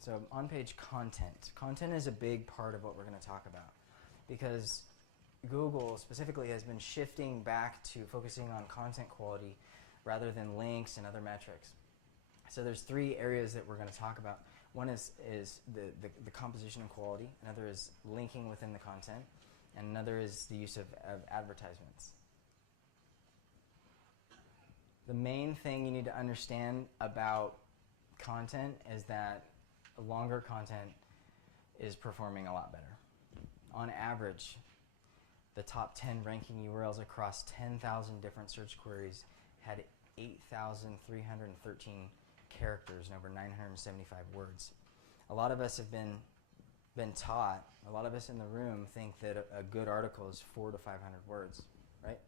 So on-page content. Content is a big part of what we're going to talk about because Google specifically has been shifting back to focusing on content quality rather than links and other metrics. So there's three areas that we're going to talk about. One is the composition and quality. Another is linking within the content. And another is the use of advertisements. The main thing you need to understand about content is that longer content is performing a lot better. On average, the top 10 ranking URLs across 10,000 different search queries had 8,313 characters and over 975 words. A lot of us have been taught, a lot of us in the room think that a good article is 400 to 500 words, right?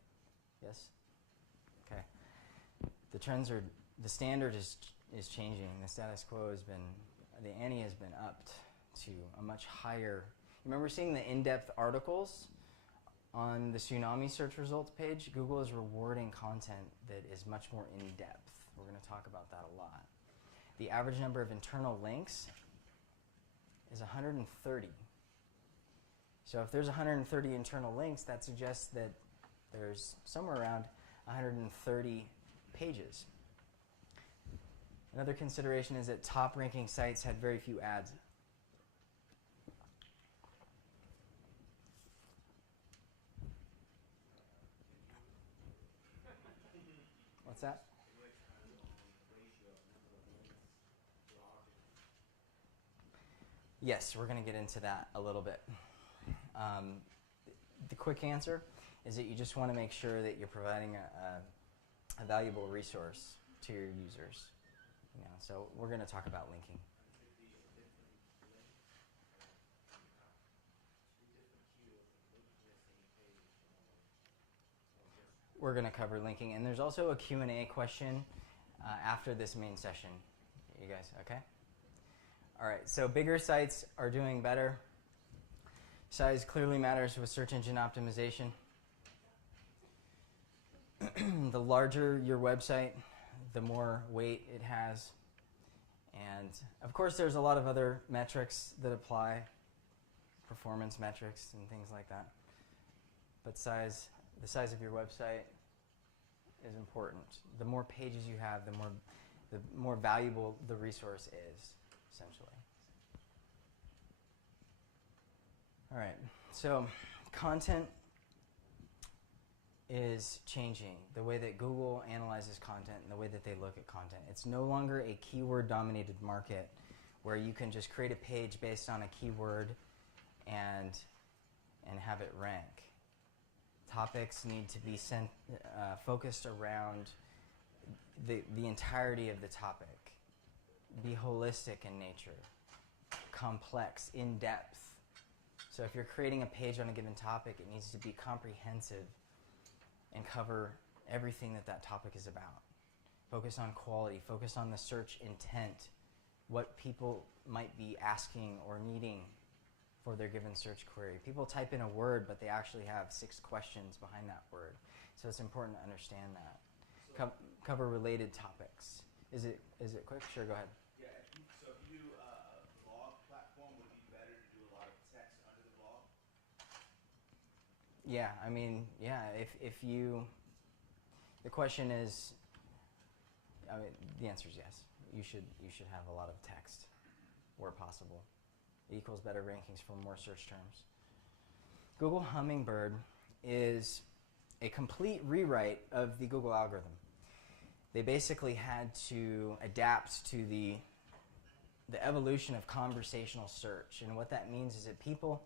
Yes? Okay. The standard is changing. The status quo has been, the ante has been upped to a much higher. Remember seeing the in-depth articles on the Tsunami search results page? Google is rewarding content that is much more in-depth. We're going to talk about that a lot. The average number of internal links is 130. So if there's 130 internal links, that suggests that there's somewhere around 130 pages. Another consideration is that top ranking sites had very few ads. What's that? Yes, we're going to get into that a little bit. The quick answer is that you just want to make sure that you're providing a valuable resource to your users. You know, so we're going to talk about linking. We're going to cover linking, and there's also a Q&A question after this main session. You guys okay? All right, so bigger sites are doing better. Size clearly matters with search engine optimization. The larger your website, the more weight it has. And of course, there's a lot of other metrics that apply, performance metrics and things like that. But the size of your website is important. The more pages you have, the more valuable the resource is, essentially. All right, so content is changing. The way that Google analyzes content and the way that they look at content. It's no longer a keyword-dominated market where you can just create a page based on a keyword and have it rank. Topics need to be focused around the entirety of the topic. Be holistic in nature, complex, in-depth. So if you're creating a page on a given topic, it needs to be comprehensive and cover everything that topic is about. Focus on quality, focus on the search intent, what people might be asking or needing for their given search query. People type in a word, but they actually have 6 questions behind that word. So it's important to understand that. Cover related topics. Is it quick? Sure, go ahead. Yeah, so if you do a blog platform, would it be better to do a lot of text under the blog? Yeah, I mean, yeah, if you, the question is, I mean, the answer is yes. You should have a lot of text where possible. It equals better rankings for more search terms. Google Hummingbird is a complete rewrite of the Google algorithm. They basically had to adapt to the evolution of conversational search. And what that means is that people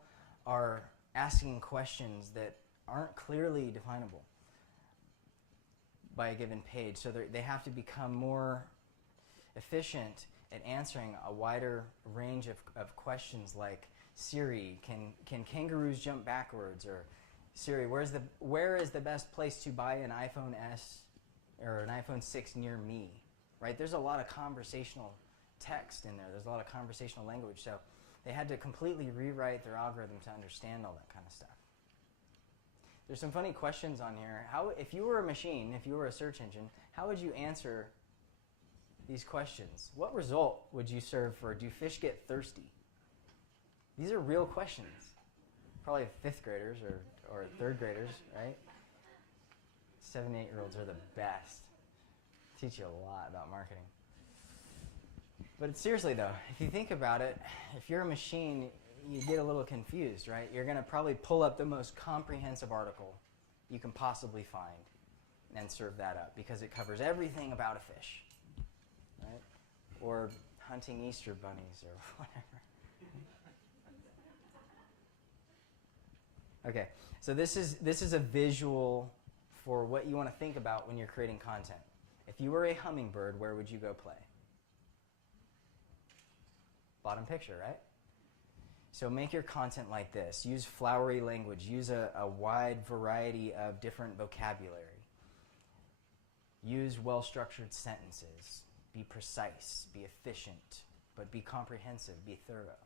are asking questions that aren't clearly definable by a given page. So they have to become more efficient at answering a wider range of questions like, Siri, can kangaroos jump backwards? Or Siri, where is the best place to buy an iPhone S or an iPhone 6 near me? Right? There's a lot of conversational text in there. There's a lot of conversational language. So they had to completely rewrite their algorithm to understand all that kind of stuff. There's some funny questions on here. If you were a machine, if you were a search engine, how would you answer these questions. What result would you serve for do fish get thirsty? These are real questions. Probably 5th graders or 3rd graders, right? 7, 8-year-olds are the best. Teach you a lot about marketing. But seriously though, if you think about it, if you're a machine, you get a little confused, right? You're going to probably pull up the most comprehensive article you can possibly find and serve that up because it covers everything about a fish, right? Or hunting Easter bunnies or whatever. Okay, so this is a visual for what you want to think about when you're creating content. If you were a hummingbird, where would you go play? Bottom picture, right? So make your content like this. Use flowery language. Use a wide variety of different vocabulary. Use well-structured sentences. Be precise. Be efficient. But be comprehensive. Be thorough.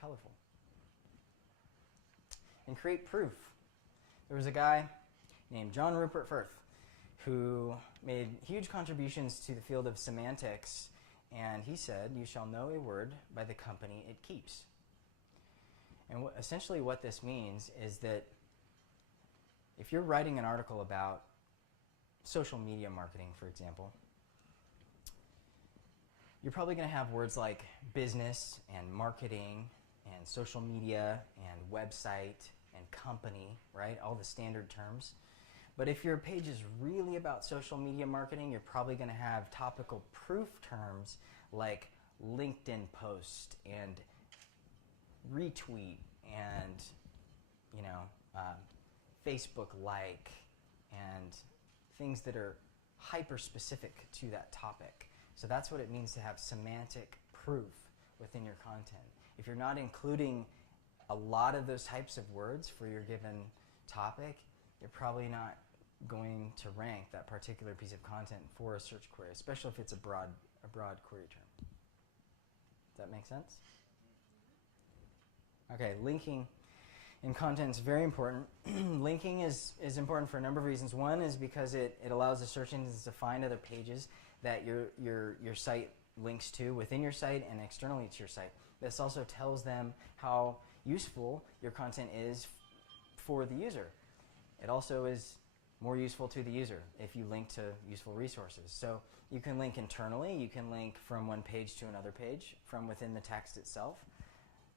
Colorful. And create proof. There was a guy named John Rupert Firth who made huge contributions to the field of semantics, and he said, "You shall know a word by the company it keeps." And essentially what this means is that if you're writing an article about social media marketing, for example, you're probably going to have words like business and marketing and social media and website and company, right? All the standard terms. But if your page is really about social media marketing, you're probably going to have topical proof terms like LinkedIn post and retweet and, Facebook like and things that are hyper specific to that topic. So that's what it means to have semantic proof within your content. If you're not including a lot of those types of words for your given topic, you're probably not going to rank that particular piece of content for a search query, especially if it's a broad query term. Does that make sense? Okay, linking in content is very important. Linking is important for a number of reasons. One is because it allows the search engines to find other pages that your site links to within your site and externally to your site. This also tells them how useful your content is for the user. It also is more useful to the user if you link to useful resources. So you can link internally, you can link from one page to another page from within the text itself.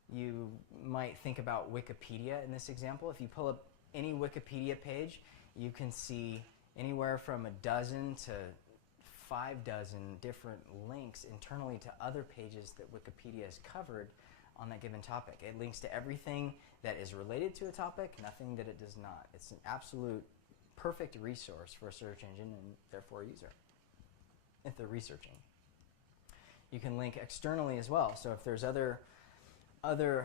You might think about Wikipedia in this example. If you pull up any Wikipedia page, you can see anywhere from 12 to 5 different links internally to other pages that Wikipedia has covered on that given topic. It links to everything that is related to a topic, nothing that it does not. It's an absolute perfect resource for a search engine and therefore a user if they're researching. You can link externally as well. So if there's other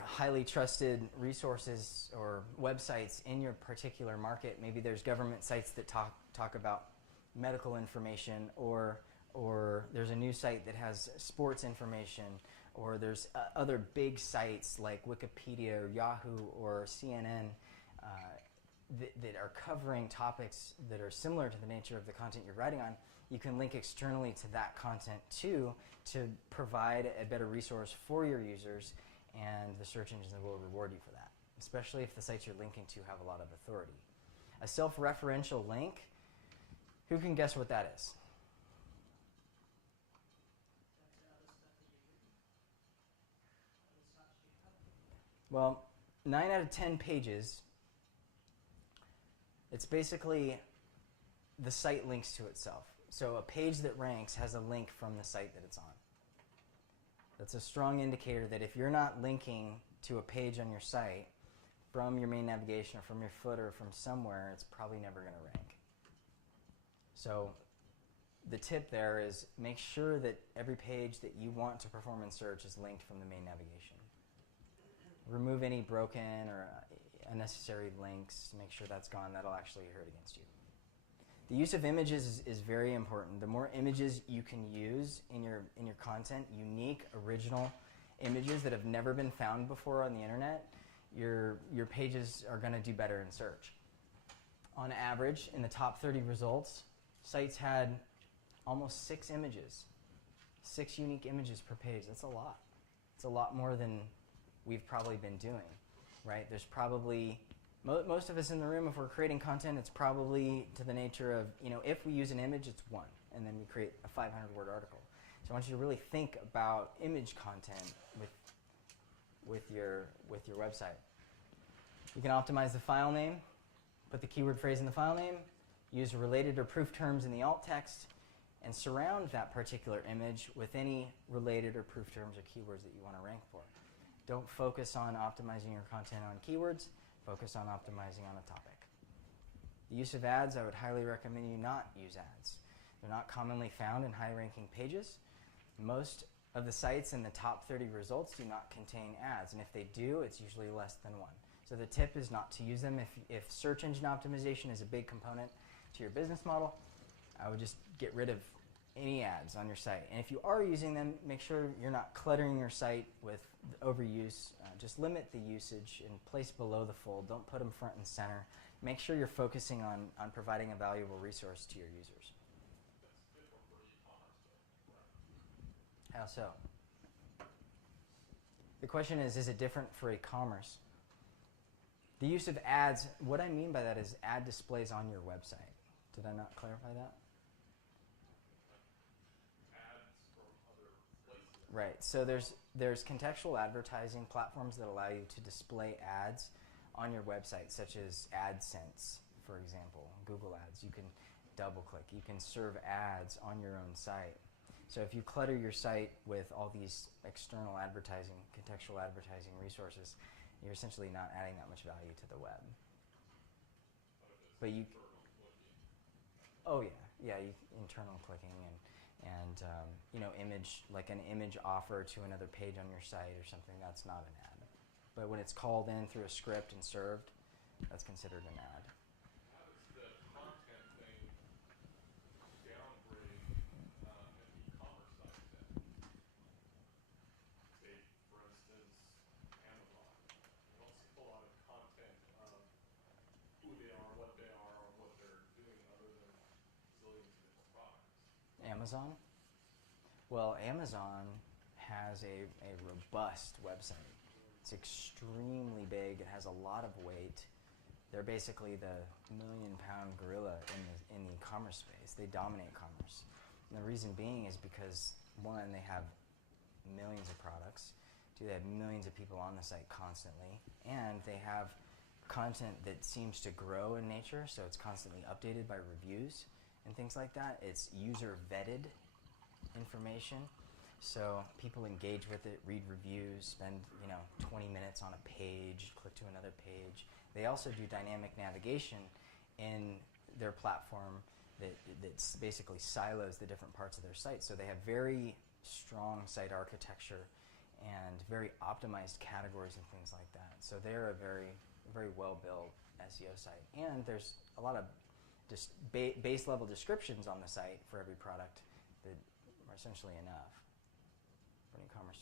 highly trusted resources or websites in your particular market, maybe there's government sites that talk about medical information, or there's a news site that has sports information, or there's other big sites like Wikipedia or Yahoo or CNN that are covering topics that are similar to the nature of the content you're writing on. You can link externally to that content too to provide a better resource for your users, and the search engines will reward you for that, especially if the sites you're linking to have a lot of authority. A self-referential link, who can guess what that is? Well, 9 out of 10 pages, it's basically the site links to itself. So a page that ranks has a link from the site that it's on. That's a strong indicator that if you're not linking to a page on your site from your main navigation or from your footer or from somewhere, it's probably never going to rank. So the tip there is make sure that every page that you want to perform in search is linked from the main navigation. Remove any broken or unnecessary links. Make sure that's gone. That'll actually hurt against you. The use of images is very important. The more images you can use in your content, unique, original images that have never been found before on the internet, your pages are going to do better in search. On average, in the top 30 results, sites had almost 6 images, 6 unique images per page. That's a lot. It's a lot more than we've probably been doing, right? There's probably, most of us in the room, if we're creating content, it's probably to the nature of, if we use an image, it's 1, and then we create a 500-word article. So I want you to really think about image content with your website. You can optimize the file name, put the keyword phrase in the file name, use related or proof terms in the alt text, and surround that particular image with any related or proof terms or keywords that you want to rank for. Don't focus on optimizing your content on keywords, focus on optimizing on a topic. The use of ads, I would highly recommend you not use ads. They're not commonly found in high-ranking pages. Most of the sites in the top 30 results do not contain ads, and if they do, it's usually less than 1. So the tip is not to use them. If search engine optimization is a big component to your business model, I would just get rid of any ads on your site. And if you are using them, make sure you're not cluttering your site with overuse. Just limit the usage and place below the fold. Don't put them front and center. Make sure you're focusing on providing a valuable resource to your users. How so? The question is it different for e-commerce? The use of ads, what I mean by that is ad displays on your website. Did I not clarify that? Right, so there's contextual advertising platforms that allow you to display ads on your website, such as AdSense, for example, Google Ads. You can double click. You can serve ads on your own site. So if you clutter your site with all these external advertising, contextual advertising resources, you're essentially not adding that much value to the web. But you, oh yeah, internal clicking and image, like an image offer to another page on your site or something, that's not an ad. But when it's called in through a script and served, that's considered an ad. How does the content thing downgrade an e-commerce site then? Say, for instance, Amazon. You don't see a lot of content of who they are, what or what they're doing other than zillions of different products. Amazon? Well, Amazon has a robust website. It's extremely big. It has a lot of weight. They're basically the million-pound gorilla in the e-commerce space. They dominate commerce. And the reason being is because, 1, they have millions of products. 2, they have millions of people on the site constantly. And they have content that seems to grow in nature, so it's constantly updated by reviews and things like that. It's user-vetted information. So people engage with it, read reviews, spend 20 minutes on a page, click to another page. They also do dynamic navigation in their platform that basically silos the different parts of their site. So they have very strong site architecture and very optimized categories and things like that. So they're a very, very well-built SEO site. And there's a lot of just base level descriptions on the site for every product that are essentially enough for an e-commerce store.